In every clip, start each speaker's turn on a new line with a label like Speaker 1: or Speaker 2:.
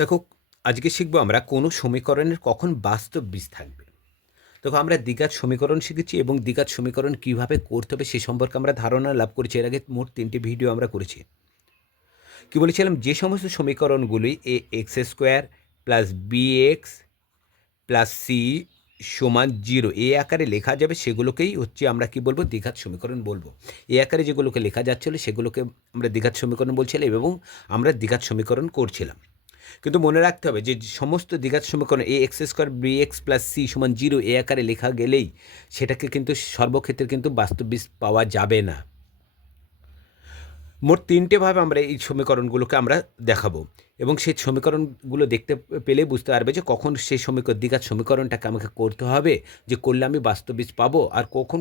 Speaker 1: দেখো, আজকে শিখব আমরা কোনো সমীকরণের কখন বাস্তব বীজ থাকবে। দেখো, আমরা দ্বিঘাত সমীকরণ শিখেছি এবং দ্বিঘাত সমীকরণ কীভাবে করতে হবে সে সম্পর্কে আমরা ধারণা লাভ করেছি। এর আগে মোট তিনটি ভিডিও আমরা করেছি। কি বলেছিলাম? যে সমস্ত সমীকরণগুলি A X square plus B X plus C সমান জিরো, এ আকারে লেখা যাবে, সেগুলোকেই হচ্ছে আমরা কি বলব? দ্বিঘাত সমীকরণ বলব। এ আকারে যেগুলোকে লেখা যাচ্ছিল, সেগুলোকে আমরা দ্বিঘাত সমীকরণ বলছিলাম এবং আমরা দ্বিঘাত সমীকরণ করছিলাম। কিন্তু মনে রাখতে হবে যে সমস্ত দ্বিঘাত সমীকরণ A X square B X plus C সমান জিরো এ আকারে লেখা গেলেই সেটাকে কিন্তু সর্বক্ষেত্রে কিন্তু বাস্তব বীজ পাওয়া যাবে না। মোট তিনটেভাবে আমরা এই সমীকরণগুলোকে আমরা দেখাবো এবং সেই সমীকরণগুলো দেখতে পেলে বুঝতে পারবে যে কখন সেই সমীকরণ দ্বিঘাত সমীকরণটাকে আমাকে করতে হবে যে করলে আমি বাস্তব বীজ পাবো আর কখন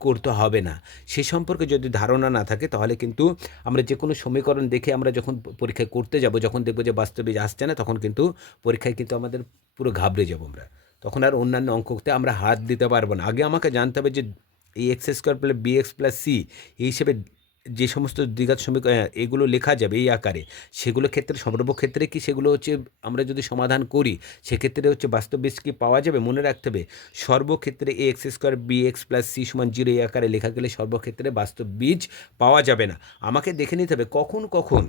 Speaker 1: করতে হবে না। সে সম্পর্কে যদি ধারণা না থাকে, তাহলে কিন্তু আমরা যে কোনো সমীকরণ দেখে আমরা যখন পরীক্ষায় করতে যাব, যখন দেখব যে বাস্তবে আসছে না, তখন কিন্তু পরীক্ষায় কিন্তু আমাদের পুরো ঘাবড়ে যাব আমরা। তখন আর অন্যান্য অঙ্কতে আমরা হাত দিতে পারব না। আগে আমাকে জানতে হবে যে এই X square plus B X plus C এই হিসেবে যে সমস্ত দ্বিঘাত সমীকরণ এগুলো লেখা যাবে এই আকারে, সেগুলো ক্ষেত্রে সর্বক্ষেত্রে কি সেগুলো হচ্ছে আমরা যদি সমাধান করি, সেক্ষেত্রে হচ্ছে বাস্তব বেশ কি পাওয়া যাবে? মনে রাখতে হবে, সর্বক্ষেত্রে A X square B X plus C সমান জিরো এই আকারে লেখা গেলে সর্বক্ষেত্রে বাস্তব বীজ পাওয়া যাবে না। আমাকে দেখে নিতে হবে কখন কখন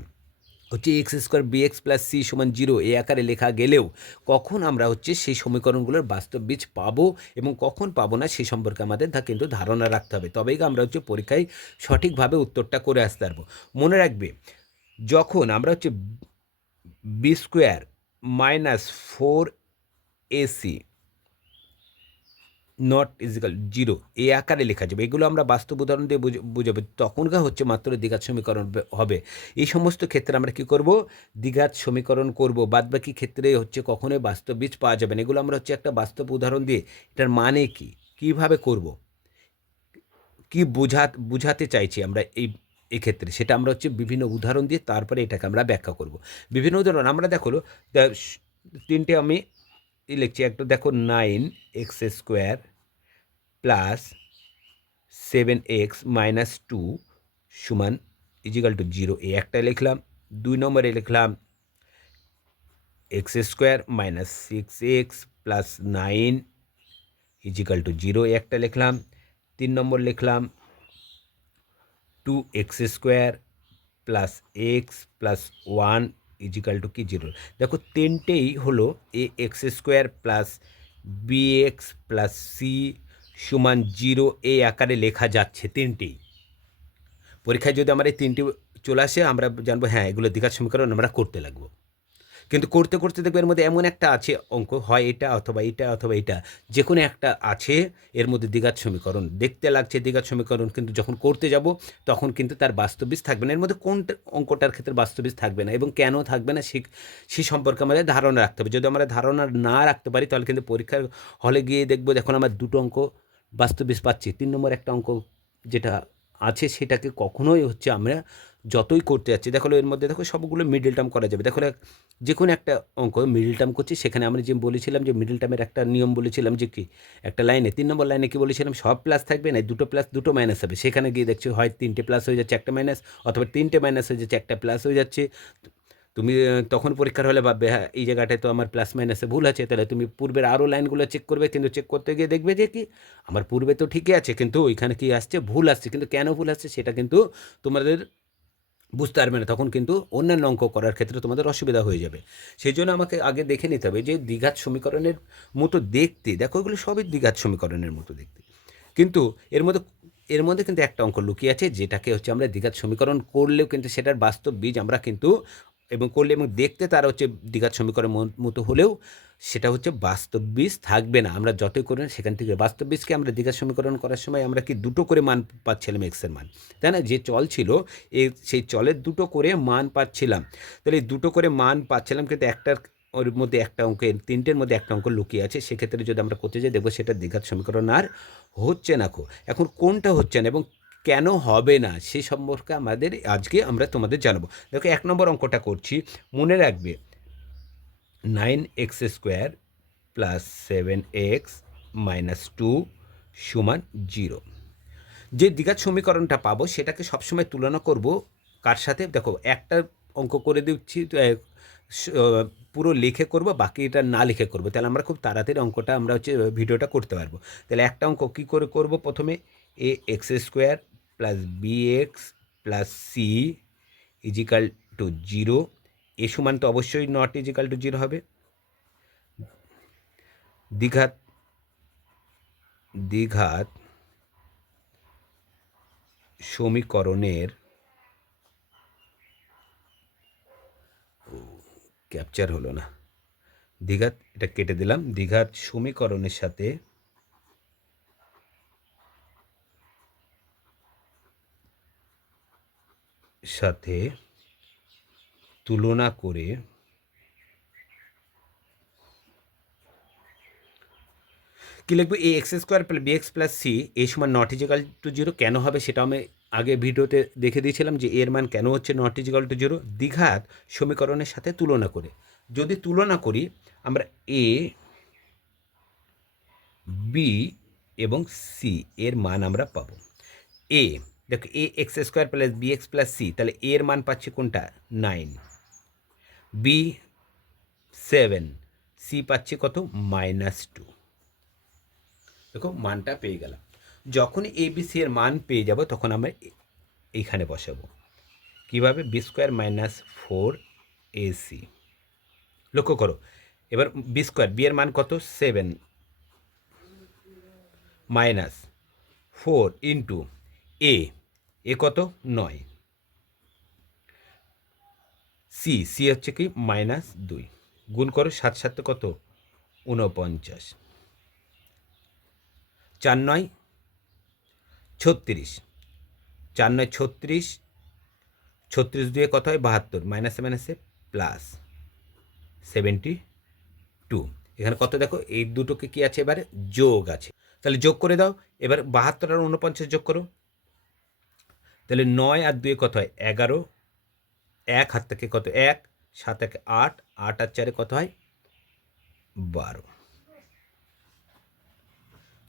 Speaker 1: হচ্ছে X square B X plus C সমান জিরো এই আকারে লেখা গেলেও কখন আমরা হচ্ছে সেই সমীকরণগুলোর বাস্তব বীজ পাবো এবং কখন পাবো না সেই সম্পর্কে আমাদের তা কিন্তু ধারণা রাখতে হবে। তবেই আমরা হচ্ছে পরীক্ষায় সঠিকভাবে উত্তরটা করে আসতে পারব। মনে রাখবে, যখন আমরা হচ্ছে B square minus four AC not equal zero এই আকারে লেখা যাবে। এগুলো আমরা বাস্তব উদাহরণ দিয়ে বুঝ- বুঝাবো। তখনকার হচ্ছে মাত্র দ্বিঘাত সমীকরণ হবে। এই সমস্ত ক্ষেত্রে আমরা কি করব? দ্বিঘাত সমীকরণ করব। বাদবাকি ক্ষেত্রে হচ্ছে কখনোই বাস্তব বীজ পাওয়া যাবে না। এগুলো আমরা হচ্ছে একটা বাস্তব উদাহরণ দিয়ে এটার মানে কি? কীভাবে করব? কি বুঝা, বুঝাতে চাইছি আমরা এই, এক্ষেত্রে? সেটা আমরা হচ্ছে বিভিন্ন উদাহরণ দিয়ে তারপরে এটাকে আমরা ব্যাখ্যা করব। বিভিন্ন উদাহরণ, আমরা দেখো তিনটে আমি লিখছি একটা দেখো nine X square plus seven X minus two সমান ইজিক্যাল টু জিরো এই একটা লিখলাম, দুই নম্বরে লিখলাম X square minus six X plus nine equal to zero একটা লিখলাম, তিন নম্বর লিখলাম two X square plus X plus one equal to কি জিরো? দেখো তিনটেই হলো A X square plus B X plus C সমান জিরো এই আকারে লেখা যাচ্ছে তিনটেই। পরীক্ষায় যদি আমার এই তিনটি চলে আসে, আমরা জানব হ্যাঁ এগুলো দীঘার সমীকরণ আমরা করতে লাগবো। কিন্তু করতে করতে দেখবে এর মধ্যে এমন একটা আছে অঙ্ক, হয় এটা অথবা এটা অথবা এটা। যে কোনো একটা আছে, এর মধ্যে দ্বিঘাত সমীকরণ। দেখতে লাগছে দ্বিঘাত সমীকরণ, কিন্তু যখন করতে যাব, তখন কিন্তু তার বাস্তবিজ থাকবে না। এর মধ্যে কোন অঙ্কটার ক্ষেত্রে বাস্তবিজ থাকবে না এবং কেন থাকবে না, সে সম্পর্কে আমাদের ধারণা রাখতে হবে। যদি আমরা ধারণা না রাখতে পারি, তাহলে কিন্তু পরীক্ষার হলে গিয়ে দেখব যখন আমার দুটো অঙ্ক বাস্তবিজ পাচ্ছি। তিন নম্বর একটা অঙ্ক যেটা আছে, সেটাকে কখনোই হচ্ছে আমরা যতই করতে যাচ্ছি, দেখো এর মধ্যে দেখো সবগুলো মিডল টার্ম করা যাবে। দেখো যে কোনো একটা অঙ্ক মিডল টার্ম করছি, সেখানে আমরা যে বলেছিলাম যে মিডল টার্মের একটা নিয়ম বলেছিলাম যে কি? একটা লাইনে, তিন নম্বর লাইনে কি বলেছিলাম? সব প্লাস থাকবে, না দুটো প্লাস দুটো মাইনাস হবে। সেখানে গিয়ে দেখছি হয় তিনটে প্লাস হয়ে যাচ্ছে একটা মাইনাস অথবা তিনটে মাইনাস হয়ে যাচ্ছে একটা প্লাস হয়ে যাচ্ছে। তুমি তখন পরীক্ষার হলে ভাববে হ্যাঁ এই জায়গাটায় তো আমার প্লাস মাইনাসে ভুল আছে, তাহলে তুমি পূর্বের আরও লাইনগুলো চেক করবে, কিন্তু চেক করতে গিয়ে দেখবে যে কি? আমার পূর্বে তো ঠিকই আছে, কিন্তু ওইখানে কি আসছে? ভুল আসছে। কিন্তু কেন ভুল আসছে? সেটা কিন্তু তোমাদের বুঝতে পারবে না, তখন কিন্তু অন্যান্য অঙ্ক করার ক্ষেত্রে তোমাদের অসুবিধা হয়ে যাবে। সেই জন্য আমাকে আগে দেখে নিতে হবে যে দ্বিঘাত সমীকরণের মতো দেখতে, দেখো এগুলো সবই দ্বিঘাত সমীকরণের মতো দেখতে। কিন্তু এর মধ্যে এর মধ্যে কিন্তু একটা অঙ্ক লুকিয়ে আছে, যেটাকে হচ্ছে আমরা দ্বিঘাত সমীকরণ করলেও কিন্তু সেটার বাস্তব বীজ আমরা কিন্তু, এবং করলে এবং দেখতে তার হচ্ছে দ্বিঘাত সমীকরণ মতো হলেও সেটা হচ্ছে বাস্তব বীজ থাকবে না। আমরা যতই করি সেখান থেকে বাস্তব বীজকে আমরা দ্বিঘাত সমীকরণ করার সময় আমরা কি দুটো করে মান পাচ্ছিলাম এক্সের মান? তাই না? যে চল ছিল এই সেই চলের দুটো করে মান পাচ্ছিলাম। তাহলে দুটো করে মান পাচ্ছিলাম কিন্তু একটার ওর মধ্যে একটা অঙ্ক, এর তিনটের মধ্যে একটা অঙ্ক লুকিয়ে আছে। সেক্ষেত্রে যদি আমরা করতে যাই, দেখব সেটা দীঘার সমীকরণ আর হচ্ছে না কো। এখন কোনটা হচ্ছে না এবং কেন হবে না, সে সম্পর্কে আমাদের আজকে আমরা তোমাদের জানাব। দেখো, এক নম্বর অঙ্কটা করছি, মনে রাখবে nine X square plus seven X minus two সমান জিরো যে দ্বিঘাত সমীকরণটা পাবো, সেটাকে সবসময় তুলনা করব কার সাথে? দেখো, একটা অঙ্ক করে দিচ্ছি পুরো লিখে করব, বাকি এটা না লিখে করব। তাহলে আমরা খুব তাড়াতাড়ি অঙ্কটা, আমরা হচ্ছে ভিডিওটা করতে পারব। তাহলে একটা অঙ্ক কী করে করব প্রথমে? A X square plus B X plus C equal to zero A সমান তো অবশ্যই নট ইজিক্যাল টু জিরো হবে। দ্বিঘাত দ্বিঘাত সমীকরণের ক্যাপচার হলো না। দ্বিঘাত, এটা কেটে দিলাম। দ্বিঘাত সমীকরণের সাথে সাথে তুলনা করে কি লিখব? A X square plus B X plus C এই সময় নট ইজিক্যাল টু জিরো কেন হবে সেটা আমি আগে ভিডিওতে দেখে দিয়েছিলাম যে এর মান কেন হচ্ছে নট ইজিক্যাল টু জিরো দীঘাত সমীকরণের সাথে তুলনা করে। যদি তুলনা করি, আমরা এ বি এবং সি এর মান আমরা পাবো। এ দেখো A X square plus B X plus C তাহলে এর মান পাচ্ছি কোনটা? নাইন বি সেভেন সি পাচ্ছি কত? Minus two. দেখো, মানটা পেয়ে গেলাম। যখন এ বি সি এর মান পেয়ে যাব, তখন আমরা এইখানে বসাবো। কীভাবে? B square minus four A C লক্ষ্য করো, এবার বি স্কোয়ার বি এর মান কত? Seven minus four into A A কত? নয়। সি সি হচ্ছে কি? মাইনাস দুই। গুণ করো সাত, সাতে কত? ঊনপঞ্চাশ। চার নয়, ছত্রিশ। চার নয়, ছত্রিশ। ছত্রিশ দুয়ে কত হয়? বাহাত্তর। মাইনাসে মাইনাসে প্লাস সেভেন্টি টু এখানে কত দেখো? এই দুটোকে কি আছে এবারে? যোগ আছে। তাহলে যোগ করে দাও। এবার বাহাত্তর আর উনপঞ্চাশ যোগ করো। তাহলে নয় আর দুয়ে কত হয়? এগারো। এক, হাত থেকে কত এক, সাত এক আট আট আর চারে কত হয়? বারো।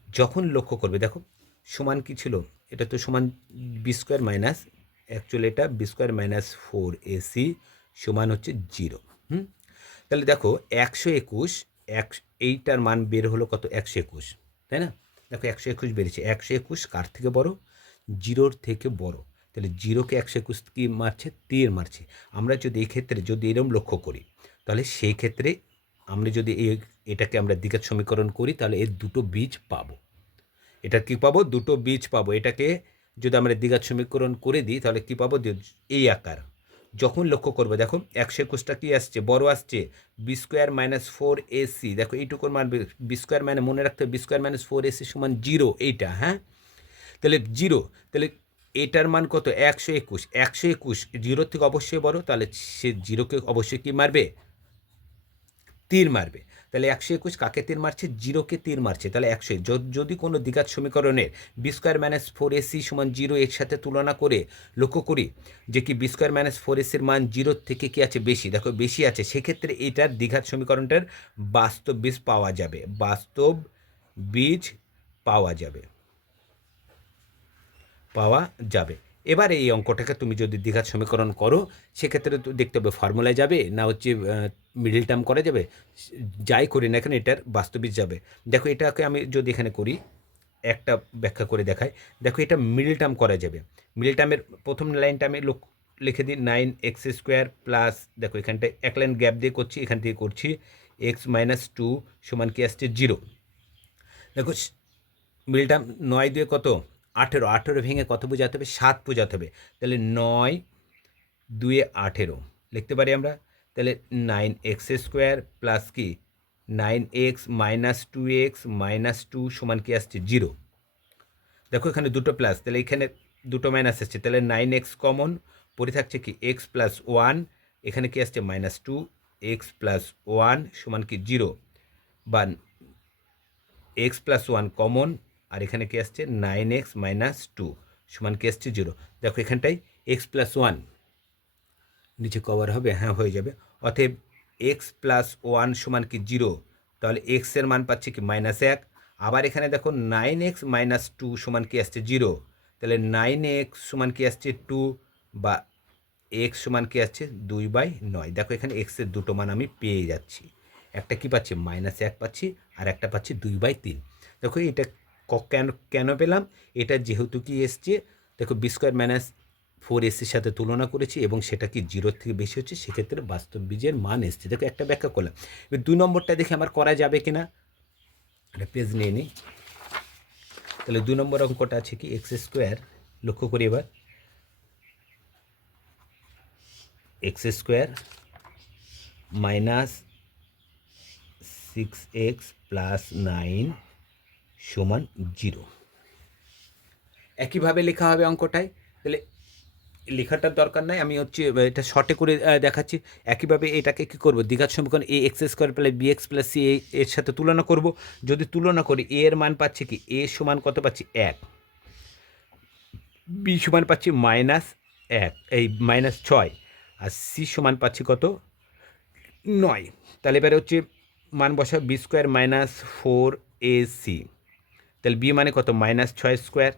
Speaker 1: যখন লক্ষ্য করবে, দেখো, সমান কি ছিল? এটা তো সমান বি স্কোয়ার মাইনাস অ্যাকচুয়ালি এটা B square minus four AC সমান হচ্ছে জিরো হুম? তাহলে দেখো, একশো একুশ এক এইটার মান বের হলো কত? একশো একুশ, তাই না? দেখো, একশো একুশ বেরিয়েছে। একশো একুশ কার থেকে বড়? জিরোর থেকে বড়। তাহলে জিরোকে একশো একুশ কি মারছে? তীর মারছে। আমরা যদি এই ক্ষেত্রে যদি এরম লক্ষ্য করি, তাহলে সেই ক্ষেত্রে আমরা যদি এই এটাকে আমরা দ্বিঘাত সমীকরণ করি, তাহলে এর দুটো বীজ পাবো। এটা কি পাবো? দুটো বীজ পাবো। এটাকে যদি আমরা দ্বিঘাত সমীকরণ করে দিই, তাহলে কি পাবো? এই আকার। যখন লক্ষ্য করব, দেখো একশো একুশটা কী আসছে? বড় আসছে। B square minus four AC দেখো এইটুকুর মান বি স্কোয়ার মানে মনে রাখতে হবে B square minus four AC সমান জিরো এইটা হ্যাঁ? তাহলে জিরো তাহলে এটার মান কত? একশো একুশ। একশো একুশ জিরোর থেকে অবশ্যই বড়, তাহলে সে জিরোকে অবশ্যই কি মারবে? তীর মারবে। তাহলে একশো একুশ কাকে তীর মারছে? জিরোকে তীর মারছে। তাহলে একশো যদি কোনো দ্বিঘাত সমীকরণের B square minus four AC সমান জিরো এর সাথে তুলনা করে লক্ষ্য করি, যে কি বি স্কোয়ার মাইনাস ফোর এসির মান জিরোর থেকে কি আছে? বেশি। দেখো, বেশি আছে। সেক্ষেত্রে এটার দ্বিঘাত সমীকরণটার বাস্তব বীজ পাওয়া যাবে। বাস্তব বীজ পাওয়া যাবে। পাওয়া যাবে। এবার এই অঙ্কটাকে তুমি যদি দীঘার সমীকরণ করো, সেক্ষেত্রে তো দেখতে হবে ফর্মুলায় যাবে, না হচ্ছে মিডিল টার্ম করা যাবে, যাই করি না এখানে এটার বাস্তবিক যাবে। দেখো এটাকে আমি যদি এখানে করি, একটা ব্যাখ্যা করে দেখাই, দেখো এটা মিডিল টার্ম করা যাবে। মিডিল টার্মের প্রথম লাইনটা আমি লোক লিখে দিই নাইন এক্স স্কোয়ার প্লাস দেখো এখানটায় এক লাইন গ্যাপ দিয়ে করছি, এখান থেকে করছি এক্স মাইনাস টু সমান কি আসছে জিরো দেখো মিডিল টার্ম নয় দিয়ে কত? আঠেরো আঠেরো ভেঙে কত বোঝাতে হবে? সাত বোঝাতে হবে। তাহলে নয় দুয়ে আঠেরো লিখতে পারি আমরা? তাহলে নাইন এক্স স্কোয়ার প্লাস কি? Nine X minus two X minus two সমান কি আসছে? জিরো। দেখো এখানে দুটো প্লাস, তাহলে এখানে দুটো মাইনাস আসছে তাহলে নাইন এক্স কমন, পড়ে থাকছে কি? এক্স প্লাস ওয়ান, এখানে কি আসছে? Minus two, X plus one সমান কি? জিরো। বা এক্স প্লাস ওয়ান কমন আর এখানে কি আসছে? নাইন এক্স মাইনাস টু সমান কি আসছে? জিরো দেখো এখানটায় এক্স প্লাস ওয়ান নিচে কভার হবে হ্যাঁ হয়ে যাবে। অতএব এক্স প্লাস ওয়ান সমান কি জিরো তাহলে এক্সের মান পাচ্ছে কি মাইনাস এক। আবার এখানে দেখো নাইন এক্স মাইনাস টু সমান কি আসছে? জিরো তাহলে নাইন এক্স সমান কি আসছে? টু বা এক্স সমান কি আসছে? দুই বাই নয়। দেখো এখানে এক্সের দুটো মান আমি পেয়ে যাচ্ছি। একটা কি পাচ্ছি? মাইনাস এক পাচ্ছি, আর একটা পাচ্ছি দুই বাই তিন। দেখো এটা কেন কেন পেলাম? এটা যেহেতু কি এসছে, দেখো বি স্কোয়ার মাইনাস ফোর এসির সাথে তুলনা করেছি এবং সেটা কি জিরোর থেকে বেশি হচ্ছে, সেক্ষেত্রে বাস্তব বীজের মান এসছে। দেখো একটা ব্যাখ্যা করলাম। এবার দুই নম্বরটা দেখে আমার করা যাবে কি না একটা পেজ নিয়ে নিই তাহলে দুই নম্বর অঙ্কটা আছে কি? এক্স স্কোয়ার লক্ষ্য করি এবার। X square minus six x plus nine সমান জিরো। একইভাবে লেখা হবে অঙ্কটায়। তাহলে লেখাটার দরকার নাই, আমি হচ্ছে এটা শর্টে করে দেখাচ্ছি। একইভাবে এটাকে কী করব? দ্বিঘাত সমীকরণ a x square plus b x plus c এর সাথে তুলনা করব। যদি তুলনা করি, এ এর মান পাচ্ছি কি? এ সমান কত পাচ্ছি? এক। বি সমান পাচ্ছি মাইনাস এক, এই মাইনাস ছয়। আর সি সমান পাচ্ছি কত? নয়। তাহলে এবারে হচ্ছে মান বসা b square minus four a c. তাহলে বি মানে কত? মাইনাস ছয় square.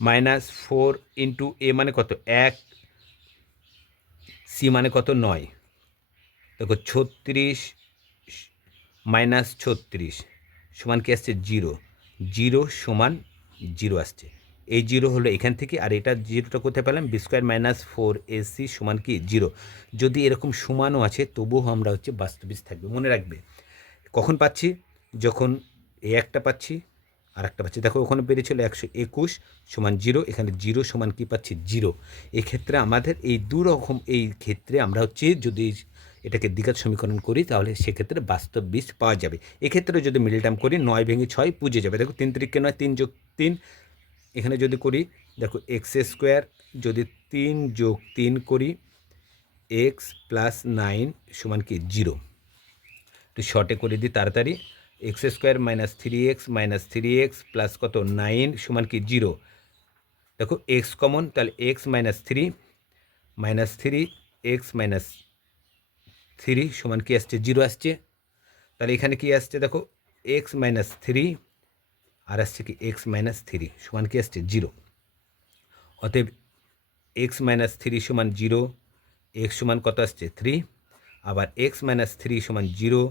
Speaker 1: Minus four into a মানে কত? এক। সি মানে কত? নয়। দেখো ছত্রিশ মাইনাস ছত্রিশ সমান কি আসছে? জিরো। জিরো সমান জিরো আসছে। এই জিরো হলো এখান থেকে আর এটা জিরোটা কোথায় পেলাম? B square minus four a c সমান কি? জিরো। যদি এরকম সমানও আছে, তবুও আমরা হচ্ছে বাস্তবিক থাকবে। মনে রাখবে। কখন পাচ্ছি? যখন এ একটা পাচ্ছি, আর একটা পাচ্ছি। দেখো, ওখানে বেরিয়েছিল একশো একুশ সমান জিরো, এখানে জিরো সমান কি পাচ্ছি? জিরো। এক্ষেত্রে আমাদের এই দু রকম এই ক্ষেত্রে আমরা হচ্ছে যদি এটাকে দ্বিঘাত সমীকরণ করি, তাহলে সেক্ষেত্রে বাস্তব বীজ পাওয়া যাবে। এক্ষেত্রে যদি মিডল টার্ম করি, নয় ভেঙে ছয় পুজে যাবে। দেখো, তিন তিরিখকে নয়, তিন যোগ তিন। এখানে যদি করি, দেখো, এক্স স্কোয়ার, যদি তিন যোগ তিন করি, এক্স প্লাস নাইন সমান কি? জিরো। একটু শর্টে করে দিই, তাড়াতাড়ি। X square minus three x minus three x plus কত? নাইন সমান কি? জিরো। দেখো, এক্স কমন, তাহলে x minus three minus three x minus three সমান কি আসছে? জিরো আসছে। তাহলে এখানে কি আসছে? দেখো, এক্স মাইনাস থ্রি আর আসছে কি? এক্স মাইনাস থ্রি সমান কি আসছে? জিরো। অতএব এক্স মাইনাস থ্রি সমান জিরো, এক্স সমান কত আসছে? থ্রি। আবার এক্স মাইনাস থ্রি সমান জিরো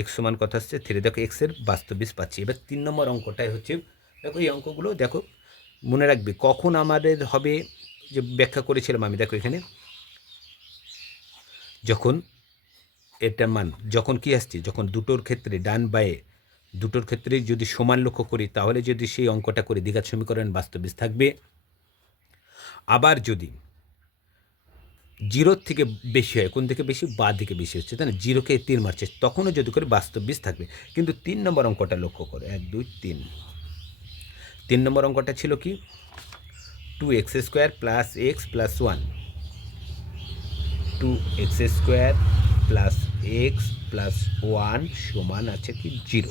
Speaker 1: এক্স সমান কত আসছে? থ্রি দেখো এক্সের বাস্তবিস পাচ্ছি। এবার তিন নম্বর অঙ্কটাই হচ্ছে, দেখো এই অঙ্কগুলো দেখো, মনে রাখবে কখন আমাদের হবে যে ব্যাখ্যা করেছিলাম আমি, দেখো এখানে। যখন এটার মান, যখন কি আসছে? যখন দুটোর ক্ষেত্রে ডান বায়ে, দুটোর ক্ষেত্রে যদি সমান লক্ষ্য করি, তাহলে যদি সেই অঙ্কটা করে দ্বিঘাত সমীকরণ বাস্তবিস থাকবে। আবার যদি জিরোর থেকে বেশি হয়, কোন থেকে বেশি, বা দিকে বেশি হচ্ছে, তাই না? জিরোকে তিন মারছে, তখনও যদি করে বাস্তব বীজ থাকবে। কিন্তু তিন নম্বর অঙ্কটা লক্ষ্য করো, এক, দুই, তিন। তিন নম্বর অঙ্কটা ছিল কি? Two x square plus x plus one two x square plus x plus one সমান আছে কি? জিরো।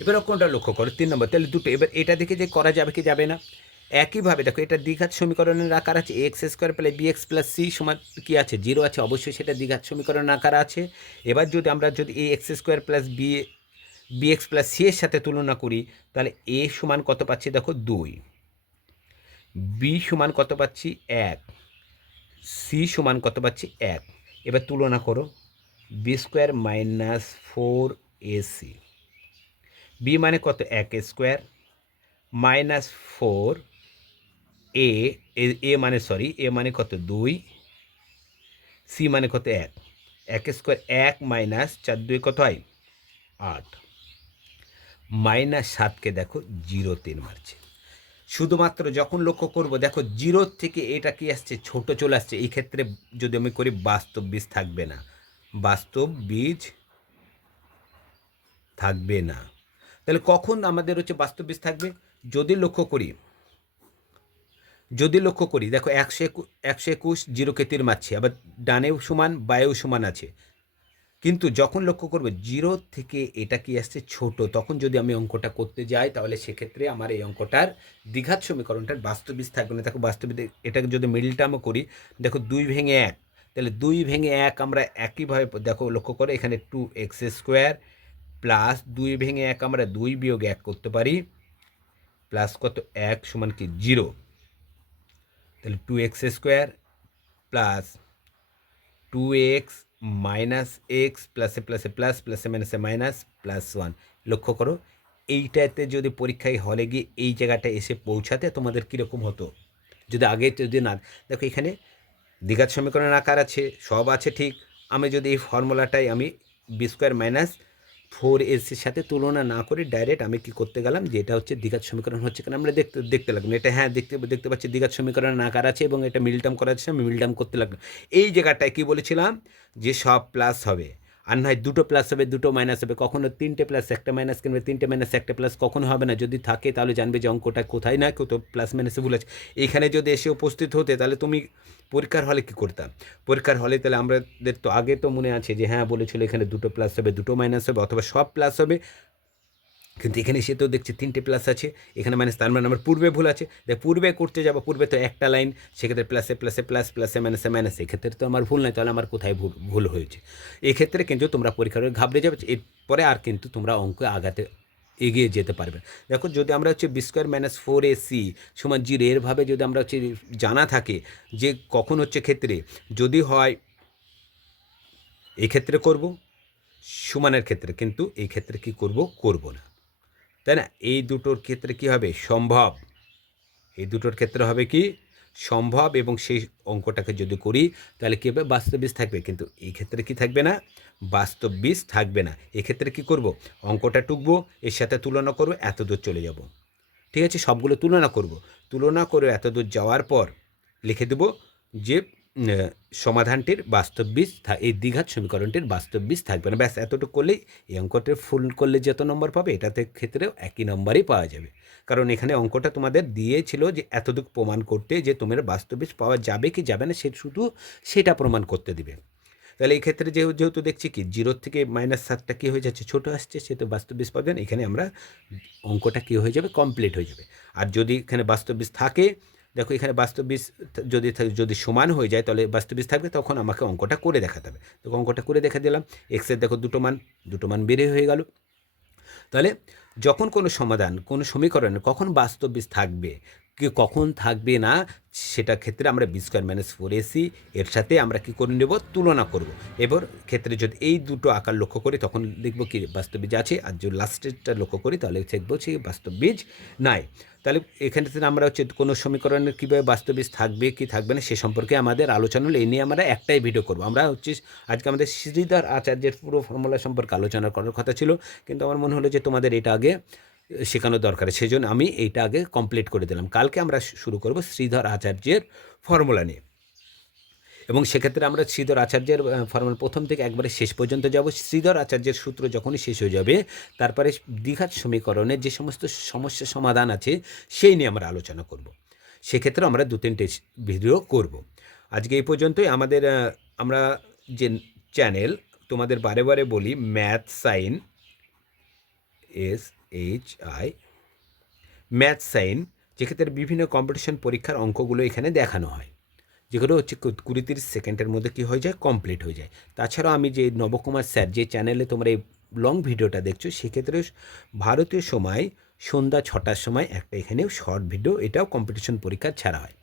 Speaker 1: এবার কোনটা লক্ষ্য করো, তিন নম্বর, তাহলে দুটো, এবার এটা দেখে যে করা যাবে কি যাবে না? একইভাবে দেখো, এটা দ্বিঘাত সমীকরণের আকার আছে x square plus b x plus c সমান কি আছে? জিরো আছে, অবশ্যই সেটা দ্বিঘাত সমীকরণের আকার আছে। এবার যদি আমরা যদি a x square plus b b x plus c এর সাথে তুলনা করি, তাহলে এ সমান কত পাচ্ছি? দেখো, দুই। বি সমান কত পাচ্ছি? এক। সি সমান কত পাচ্ছি? এক। এবার তুলনা করো b square minus four a c b মানে কত? এক square minus four a a মানে সরি এ মানে কত? দুই সি মানে কত? এক। এক স্কোয়ার এক মাইনাস চার দুই কত হয়? আট। মাইনাস সাতকে দেখো জিরো তিন মারছে। শুধুমাত্র যখন লক্ষ্য করব, দেখো জিরোর থেকে এটা কি আসছে? ছোট চলে আসছে। এই ক্ষেত্রে যদি আমি করি বাস্তব বীজ থাকবে না। বাস্তব বীজ থাকবে না। তাহলে কখন আমাদের হচ্ছে বাস্তব বীজ থাকবে? যদি লক্ষ্য করি যদি লক্ষ্য করি, দেখো একশো একু একশো একুশ জিরোকে তীর মারছে, আবার ডানেও সমান, বায়েও সমান আছে। কিন্তু যখন লক্ষ্য করবে, জিরো থেকে এটা কি আসছে ছোট, তখন যদি আমি অঙ্কটা করতে যাই, তাহলে সেক্ষেত্রে আমার এই অঙ্কটার দ্বিঘাত সমীকরণটার বাস্তবিক থাকবে না। দেখো বাস্তবিক এটাকে যদি মিডল টার্মও করি, দেখো দুই ভেঙে এক, তাহলে দুই ভেঙে এক আমরা একইভাবে দেখো লক্ষ্য করে, এখানে টু এক্স স্কোয়ার প্লাস দুই ভেঙে এক আমরা দুই বিয়োগ এক করতে পারি, প্লাস কত? এক সমান কি? জিরো। তাহলে two x square plus two x minus x প্লাসে প্লাসে প্লাস প্লাসে মাইনাসে মাইনাস প্লাস ওয়ান লক্ষ্য করো, এইটাতে যদি পরীক্ষায় হলে গিয়ে এই জায়গাটা এসে পৌঁছাতে তোমাদের কীরকম হতো? যদি আগে যদি না, দেখো এখানে দ্বিঘাত সমীকরণের আকার আছে, সব আছে ঠিক। আমি যদি এই ফর্মুলাটাই আমি বি স্কোয়ার মাইনাস ফোর এসির সাথে তুলনা না করে ডাইরেক্ট আমি কি করতে গেলাম? যে এটা হচ্ছে দ্বিঘাত সমীকরণ হচ্ছে কেন আমরা দেখতে দেখতে লাগলাম। এটা হ্যাঁ দেখতে দেখতে পাচ্ছি দ্বিঘাত সমীকরণ আকার আছে এবং এটা মিলটাম করা আছে, আমি মিলটাম করতে লাগলাম। এই জায়গাটায় কি বলেছিলাম? যে সব প্লাস হবে। আর নয়, দুটো প্লাস হবে, দুটো মাইনাস হবে। কখনো তিনটে প্লাস একটা মাইনাস কিনবে, তিনটে মাইনাস একটা প্লাস কখনো হবে না। যদি থাকে, তাহলে জানবে যে অঙ্কটা কোথায় না, কোথাও প্লাস মাইনাসে ভুল আছে। এইখানে যদি এসে উপস্থিত হতে, তাহলে তুমি পরীক্ষার হলে কি করতাম পরীক্ষার হলে তাহলে আমাদের তো আগে তো মনে আছে যে হ্যাঁ বলেছিল এখানে দুটো প্লাস হবে, দুটো মাইনাস হবে, অথবা সব প্লাস হবে। কিন্তু এখানে সে তো দেখছি তিনটে প্লাস আছে। এখানে মাইনাস তার মানে আমার পূর্বে ভুল আছে। দেখ পূর্বে করতে যাব, পূর্বে তো একটা লাইন সেক্ষেত্রে প্লাসে প্লাসে প্লাস প্লাসে মাইনাসে মাইনাস এক্ষেত্রে তো আমার ভুল নয় তাহলে আমার কোথায় ভুল ভুল হয়েছে? এক্ষেত্রে কিন্তু তোমরা পরীক্ষার ঘাবড়ে যাবে। এরপরে আর কিন্তু তোমরা অঙ্ক আগাতে এগিয়ে যেতে পারবে। দেখো, যদি আমরা হচ্ছে b square minus four a c সমান জিরো এরভাবে যদি আমরা হচ্ছে জানা থাকে যে কখন হচ্ছে ক্ষেত্রে যদি হয়, এক্ষেত্রে ক্ষেত্রে করব, সমানের ক্ষেত্রে। কিন্তু এই ক্ষেত্রে কি করব করব না। তাই না? এই দুটোর ক্ষেত্রে কি হবে? সম্ভব। এই দুটোর ক্ষেত্রে হবে কি? সম্ভব এবং সেই অঙ্কটাকে যদি করি, তাহলে কী হবে? বাস্তব বীজ থাকবে। কিন্তু এই ক্ষেত্রে কি থাকবে না? বাস্তব বীজ থাকবে না। এক্ষেত্রে কি করব? অঙ্কটা টুকবো, এর সাথে তুলনা করব, এত দূর চলে যাব। ঠিক আছে? সবগুলো তুলনা করব। তুলনা করে এত দূর যাওয়ার পর লিখে দেব যে সমাধানটির বাস্তব বীজ এই দ্বিঘাত সমীকরণটির বাস্তব বীজ থাকবে না ব্যাস, এতটুকু করলেই এই অঙ্কটির ফুল করলে যত নম্বর পাবে, এটাতে ক্ষেত্রেও একই নম্বরই পাওয়া যাবে। কারণ এখানে অঙ্কটা তোমাদের দিয়েছিল যে এতটুকু প্রমাণ করতে যে তোমার বাস্তব বীজ পাওয়া যাবে কি যাবে না, সে শুধু সেটা প্রমাণ করতে দিবে। তাহলে এই ক্ষেত্রে যেহেতু দেখছি কি জিরোর থেকে মাইনাস সাতটা কী হয়ে যাচ্ছে? ছোটো আসছে, সে তো বাস্তব বীজ পাবেন এখানে আমরা অঙ্কটা কী হয়ে যাবে? কমপ্লিট হয়ে যাবে। আর যদি এখানে বাস্তব বীজ থাকে দেখো এখানে বাস্তবিস যদি যদি সমান হয়ে যায়, তাহলে বাস্তবিস থাকবে, তখন আমাকে অঙ্কটা করে দেখাতে হবে। তো অঙ্কটা করে দেখা দিলাম। এক্সের দেখো দুটো মান দুটো মান বেড়ে হয়ে গেল। তাহলে যখন কোনো সমাধান, কোনো সমীকরণে কখন বাস্তবিস থাকবে কখন থাকবে না, সেটা ক্ষেত্রে আমরা b square minus four a c এর সাথে আমরা কি করে নেব? তুলনা করব। এবার ক্ষেত্রে যদি এই দুটো আকার লক্ষ্য করি, তখন দেখব কি বাস্তব বীজ আছে, আর যদি লাস্টেরটা লক্ষ্য করি, তাহলে দেখব সে বাস্তব বীজ নাই। তাহলে এখানে আমরা হচ্ছে কোনো সমীকরণের কীভাবে বাস্তবিক থাকবে, কি থাকবে না, সে সম্পর্কে আমাদের আলোচনা হলো, এই নিয়ে আমরা একটাই ভিডিও করব। আমরা হচ্ছে আজকে আমাদের শ্রীধর আচার্যের পুরো ফর্মুলা সম্পর্কে আলোচনা করার কথা ছিল, কিন্তু আমার মনে হলো যে তোমাদের এটা আগে শেখানো দরকার। সেজন্য আমি এইটা আগে কমপ্লিট করে দিলাম। কালকে আমরা শুরু করব শ্রীধর আচার্যের ফর্মুলা নিয়ে। এবং সেক্ষেত্রে আমরা শ্রীধর আচার্যের ফর্মুলা প্রথম থেকে একবারে শেষ পর্যন্ত যাব। শ্রীধর আচার্যের সূত্র যখনই শেষ হয়ে যাবে, তারপরে দ্বিঘাত সমীকরণের যে সমস্ত সমস্যার সমাধান আছে, সেই নিয়ে আমরা আলোচনা করব। সেক্ষেত্রে আমরা দু তিনটে ভিডিও করব। আজকে এই পর্যন্তই। আমাদের আমরা যে চ্যানেল তোমাদের বারে বারে বলি math sign S H I math sign যেক্ষেত্রে বিভিন্ন কম্পিটিশন পরীক্ষার অঙ্কগুলো এখানে দেখানো হয়। যেগুলো হচ্ছে কুড়ি তিরিশ সেকেন্ডের মধ্যে কী হয়ে যায়? কমপ্লিট হয়ে যায়। তাছাড়াও আমি যে নবকুমার স্যার, যে চ্যানেলে তোমরা এই লং ভিডিওটা দেখছ সেক্ষেত্রে ভারতীয় সময় সন্ধ্যা ছটার সময় একটা এখানেও শর্ট ভিডিও এটাও কম্পিটিশন পরীক্ষা ছাড়া হয়।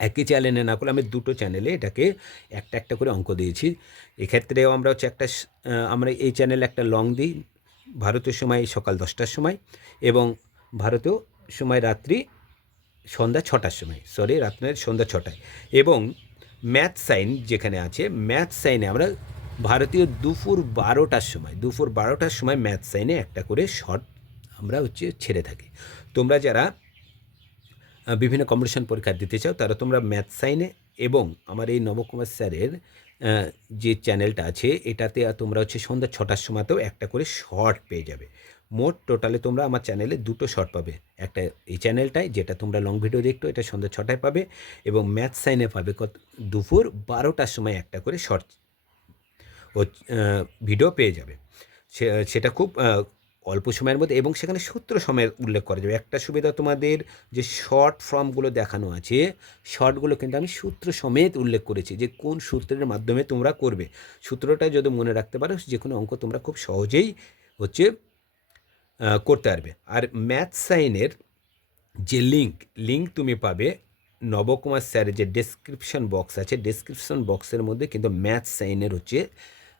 Speaker 1: একই চ্যানেলে না করলে আমি দুটো চ্যানেলে এটাকে একটা একটা করে অঙ্ক দিয়েছি। এক্ষেত্রেও আমরা হচ্ছে একটা আমরা এই চ্যানেলে একটা লং দিই। ভারতীয় সময় সকাল দশটার সময় এবং ভারতীয় সময় রাত্রি সন্ধ্যা ছটার সময় সরি রাত্রের সন্ধ্যা ছটায়। এবং ম্যাথ সাইন যেখানে আছে ম্যাথ সাইনে আমরা ভারতীয় দুপুর বারোটার সময়, দুপুর বারোটার সময় ম্যাথ সাইনে একটা করে শর্ট আমরা হচ্ছে ছেড়ে থাকি। তোমরা যারা বিভিন্ন কম্পিটিশন পরীক্ষা দিতে চাও, তারা তোমরা ম্যাথ সাইনে এবং আমার এই নবকুমার স্যারের যে চ্যানেলটা আছে, এটাতে তোমরা হচ্ছে সন্ধ্যা ছটার সময়তেও একটা করে শর্ট পেয়ে যাবে। মোট টোটালে তোমরা আমার চ্যানেলে দুটো শর্ট পাবে। একটা এই চ্যানেলটায়, যেটা তোমরা লং ভিডিও দেখতো এটা সন্ধ্যা ছটায় পাবে এবং ম্যাথ সাইনে পাবে কত, দুপুর বারোটার সময় একটা করে শর্ট ভিডিও পেয়ে যাবে। সেটা খুব অল্প সময়ের মধ্যে এবং সেখানে সূত্র সময়ের উল্লেখ করা যাবে। একটা সুবিধা তোমাদের যে শর্ট ফর্মগুলো দেখানো আছে শর্টগুলো কিন্তু আমি সূত্র সমেত উল্লেখ করেছি যে কোন সূত্রের মাধ্যমে তোমরা করবে। সূত্রটা যদি মনে রাখতে পারো যে কোনো অঙ্ক তোমরা খুব সহজেই হচ্ছে করতে পারবে। আর ম্যাথ সাইনের যে লিঙ্ক লিঙ্ক তুমি পাবে নবকুমার স্যারের যে ডেসক্রিপশন বক্স আছে ডেসক্রিপশন বক্সের মধ্যে কিন্তু ম্যাথ সাইনের হচ্ছে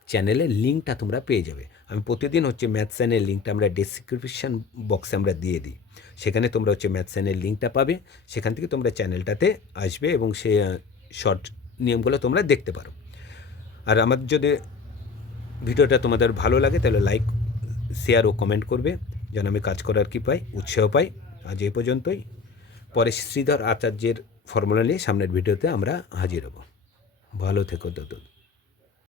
Speaker 1: চ্যানেলের লিঙ্কটা তোমরা পেয়ে যাবে। আমি প্রতিদিন হচ্ছে ম্যাথ সাইনের লিঙ্কটা আমরা ডেসক্রিপশন বক্সে আমরা দিয়ে দিই। সেখানে তোমরা হচ্ছে ম্যাথ সাইনের লিঙ্কটা পাবে। সেখান থেকে তোমরা চ্যানেলটাতে আসবে এবং সে শর্ট নিয়মগুলো তোমরা দেখতে পারো। আর আমার যদি ভিডিওটা তোমাদের ভালো লাগে, তাহলে লাইক শেয়ার ও কমেন্ট করবে। যেন আমি কাজ করার কি পাই, উৎসাহ পাই। আজ এই পর্যন্তই। পরে শ্রীধর আচার্যের ফর্মুলা নিয়ে সামনের ভিডিওতে আমরা হাজির হব। ভালো থেকো তত